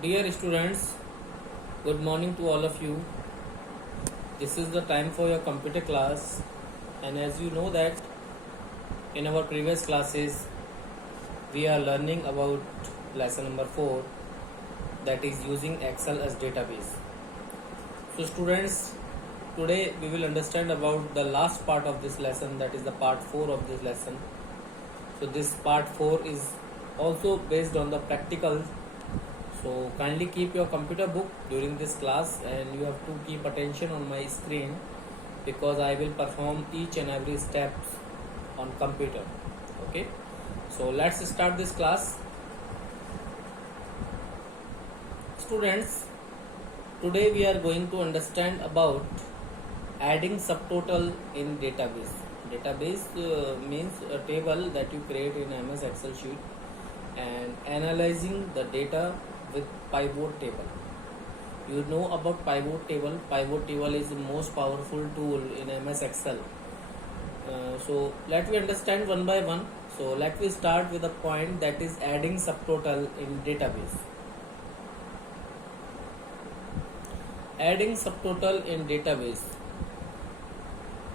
Dear students, good morning to all of you. This is the time for your computer class, and as you know that in our previous classes we are learning about lesson number 4, that is using Excel as database. So students, today we will understand about the last part of this lesson, that is the part 4 of this lesson. So this part 4 is also based on the practical. So kindly keep your computer book during this class, and you have to keep attention on my screen because I will perform each and every steps on computer. Okay, so let's start this class. Students, today we are going to understand about adding subtotal in database. Database means a table that you create in MS Excel sheet, and analyzing the data with pivot table. You know about pivot table. Pivot table is the most powerful tool in MS Excel. So let me understand one by one. So let me start with a point, that is adding subtotal in database. Adding subtotal in database,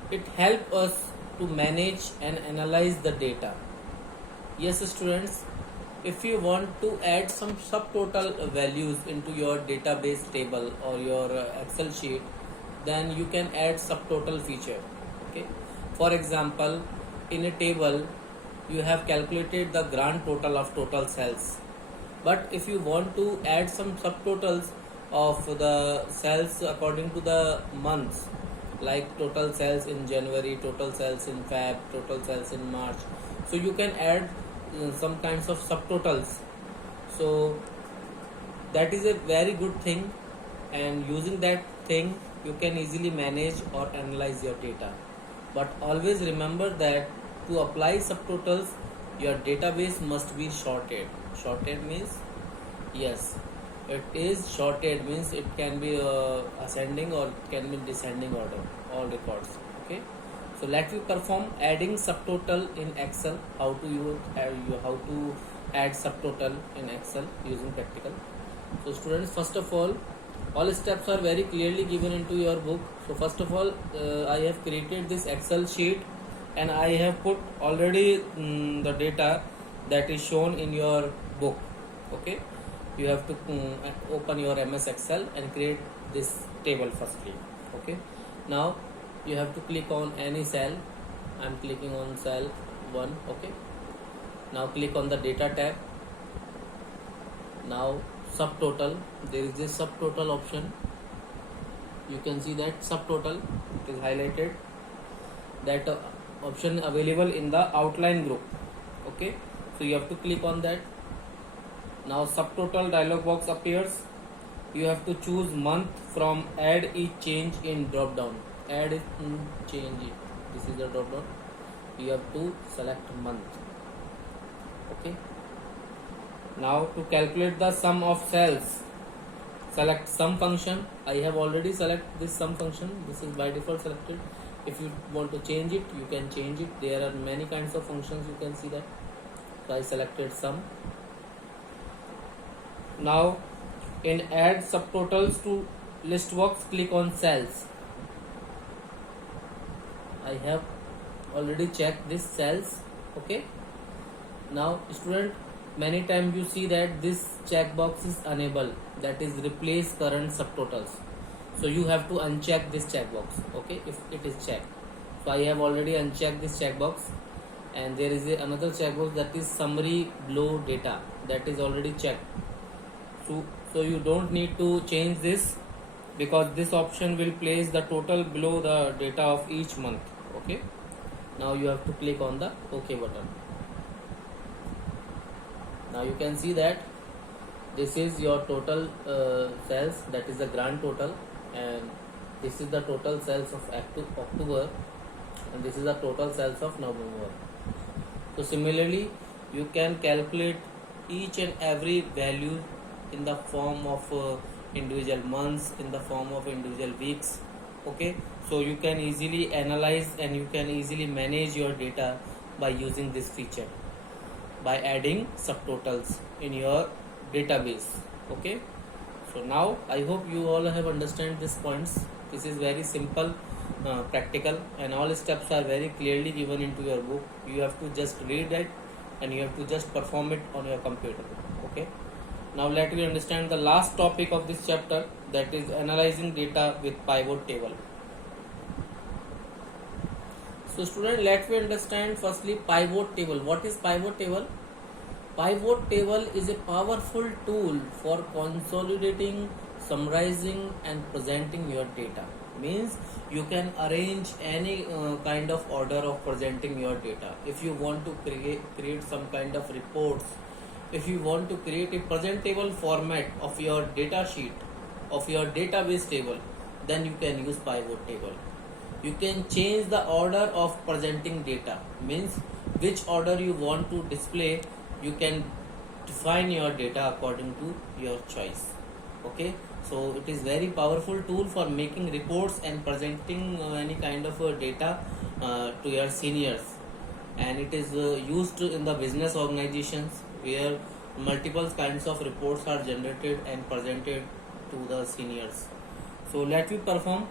it helps us to manage and analyze the data. Yes students, if you want to add some subtotal values into your database table or your Excel sheet, then you can add subtotal feature. Okay, for example, in a table you have calculated the grand total of total cells, but if you want to add some subtotals of the cells according to the months, like total cells in January, total cells in Feb, total cells in March, so you can add some kinds of subtotals. So that is a very good thing, and using that thing you can easily manage or analyze your data. But always remember that to apply subtotals, your database must be sorted. Sorted means, yes, it is sorted means it can be ascending or it can be descending order, all records. Okay, so let me perform adding subtotal in Excel. How to add subtotal in Excel using practical. So students, first of all steps are very clearly given into your book. So first of all, I have created this Excel sheet, and I have put already the data that is shown in your book. Okay, you have to open your MS Excel and create this table firstly. Okay, now you have to click on any cell. I am clicking on cell 1. Okay, now click on the data tab. Now subtotal, there is this subtotal option. You can see that subtotal, it is highlighted, that option available in the outline group. Okay, so you have to click on that. Now subtotal dialog box appears. You have to choose month from add each change in drop down. Add change it. This is the drop down. You have to select month. Okay. Now to calculate the sum of cells, select sum function. I have already selected this sum function. This is by default selected. If you want to change it, you can change it. There are many kinds of functions, you can see that. So I selected sum. Now in add subtotals to list box, click on cells. I have already checked this cells. Okay, now student, many times you see that this checkbox is unable, that is replace current subtotals. So you have to uncheck this checkbox. Okay, if it is checked. So I have already unchecked this checkbox, and there is another checkbox, that is summary below data, that is already checked. So you don't need to change this, because this option will place the total below the data of each month. Okay, now you have to click on the OK button. Now you can see that this is your total cells, that is the grand total, and this is the total cells of October, and this is the total cells of November. So similarly, you can calculate each and every value in the form of individual months, in the form of individual weeks. Okay, so you can easily analyze and you can easily manage your data by using this feature, by adding subtotals in your database. Okay, so now I hope you all have understand these points. This is very simple, practical, and all steps are very clearly given into your book. You have to just read it and you have to just perform it on your computer. Okay, now let me understand the last topic of this chapter, that is analyzing data with pivot table. So student, let me understand firstly pivot table. What is pivot table? Pivot table is a powerful tool for consolidating, summarizing and presenting your data. Means you can arrange any kind of order of presenting your data. If you want to create some kind of reports, if you want to create a presentable format of your data sheet, of your database table, then you can use pivot table. You can change the order of presenting data, means which order you want to display. You can define your data according to your choice. Okay, so it is very powerful tool for making reports and presenting any kind of data to your seniors, and it is used in the business organizations where multiple kinds of reports are generated and presented to the seniors. So let me perform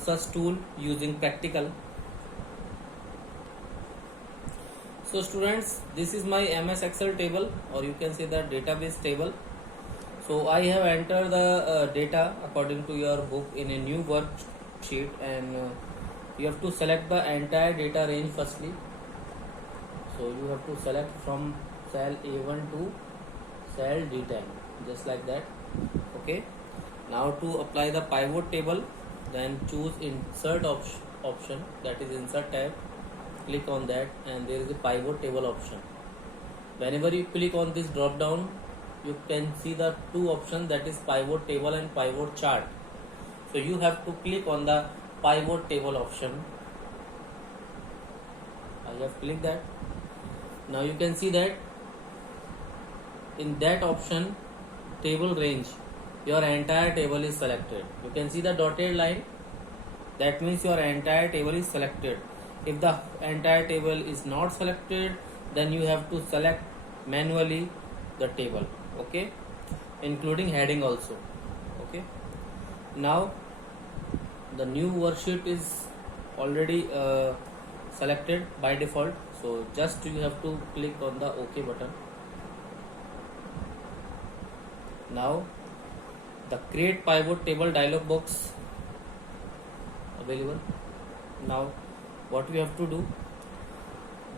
such tool using practical. So students, this is my MS Excel table, or you can say the database table. So I have entered the data according to your book in a new worksheet, and you have to select the entire data range firstly. So you have to select from cell A1 to cell D10, just like that. Okay, now to apply the pivot table, then choose insert option, that is insert tab. Click on that and there is a pivot table option. Whenever you click on this drop down, you can see the two options, that is pivot table and pivot chart. So you have to click on the pivot table option. I have clicked that. Now you can see that in that option, table range, your entire table is selected. You can see the dotted line, that means your entire table is selected. If the entire table is not selected, then you have to select manually the table. Okay, including heading also. Okay, now the new worksheet is already selected by default, so just you have to click on the OK button. Now the create pivot table dialog box available. Now what we have to do,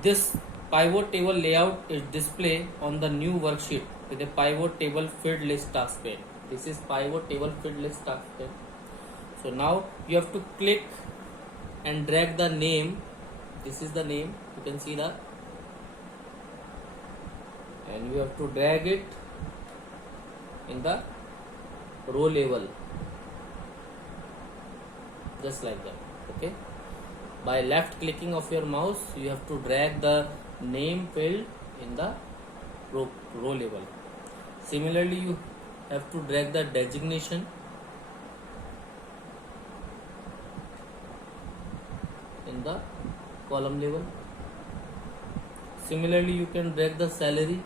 this pivot table layout is displayed on the new worksheet with a pivot table field list task pane. This is pivot table field list task pane. So now you have to click and drag the name. This is the name, you can see that, and you have to drag it in the row level, just like that. Okay, by left clicking of your mouse, you have to drag the name field in the row level. Similarly, you have to drag the designation in the column level. Similarly, you can drag the salary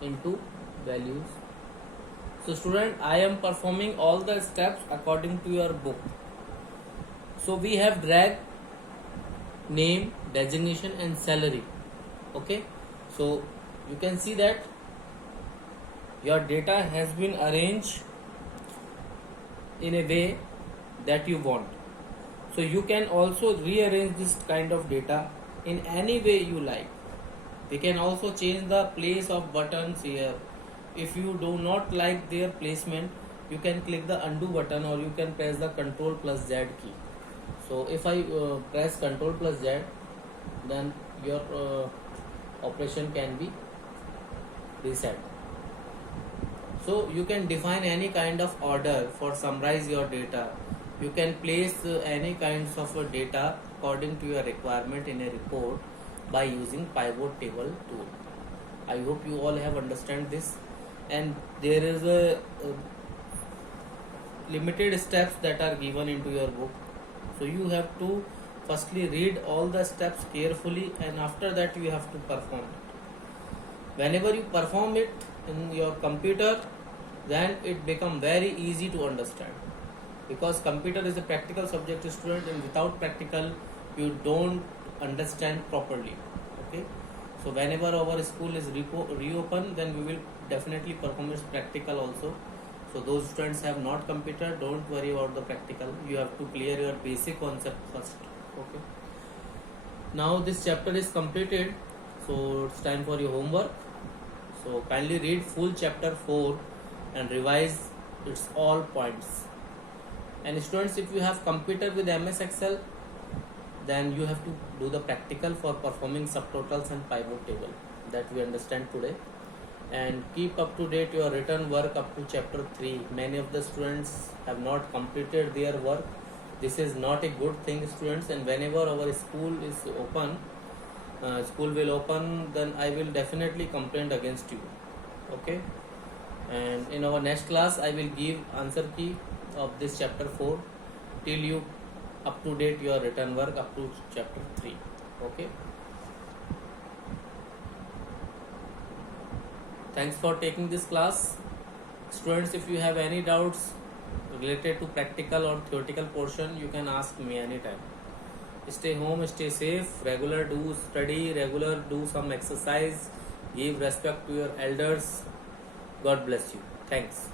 into values. So student, I am performing all the steps according to your book. So we have drag, name, designation and salary. Okay, so you can see that your data has been arranged in a way that you want. So you can also rearrange this kind of data in any way you like. We can also change the place of buttons here. If you do not like their placement, you can click the undo button, or you can press the Ctrl plus Z key. So if I press Ctrl plus Z, then your operation can be reset. So you can define any kind of order for summarize your data. You can place any kinds of data according to your requirement in a report by using pivot table tool. I hope you all have understand this, and there is a limited steps that are given into your book. So you have to firstly read all the steps carefully, and after that you have to perform it. Whenever you perform it, in your computer, then it become very easy to understand, because computer is a practical subject, student, and without practical you don't understand properly. Okay, so whenever our school is reopened, then we will definitely perform its practical also. So those students have not computer, don't worry about the practical, you have to clear your basic concept first. Okay, now this chapter is completed, so it's time for your homework. So kindly read full chapter 4 and revise its all points. And students, if you have computer with MS Excel, then you have to do the practical for performing subtotals and pivot table that we understand today. And keep up to date your written work up to chapter 3. Many of the students have not completed their work. This is not a good thing, students, and whenever our school is open, school will open, then I will definitely complain against you. Okay, and in our next class I will give answer key of this chapter 4 till you up to date your written work up to chapter 3. Okay, thanks for taking this class. Students, if you have any doubts related to practical or theoretical portion, you can ask me anytime. Stay home, stay safe, regular do study, regular do some exercise, give respect to your elders. God bless you. Thanks.